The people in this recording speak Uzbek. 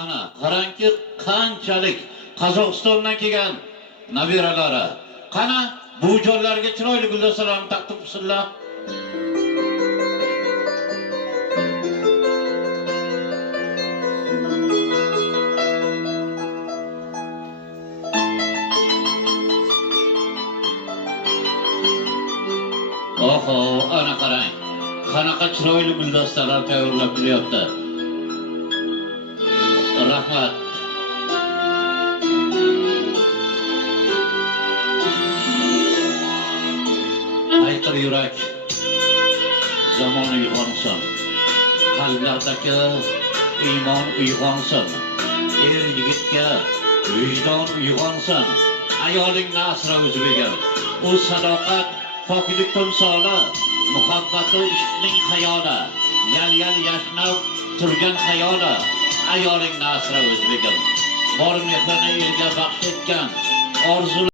Ana, qarangki qanchalik Qozog'istondan kelgan nabiralari. Qana, bu joylarga chiroyli guldastalarni taqdim qilsinlar. Oho, ana qarang. Qanaqa chiroyli guldastalar tayyorlab kelayapti. Rahmat. Hayqir yurak, zamon uyg'onsin. Qalblardagi iymon uyg'onsin. Yigitga vijdon uyg'onsin. Ayolingni asra o'zbegim. U sadoqat, poklik timsoli, muhabbati ishqning hayoli. Yal yashnab turgan hayoli. Ayolingni asra o'zbegim. Bor mehrini elga baxsh etgan orzu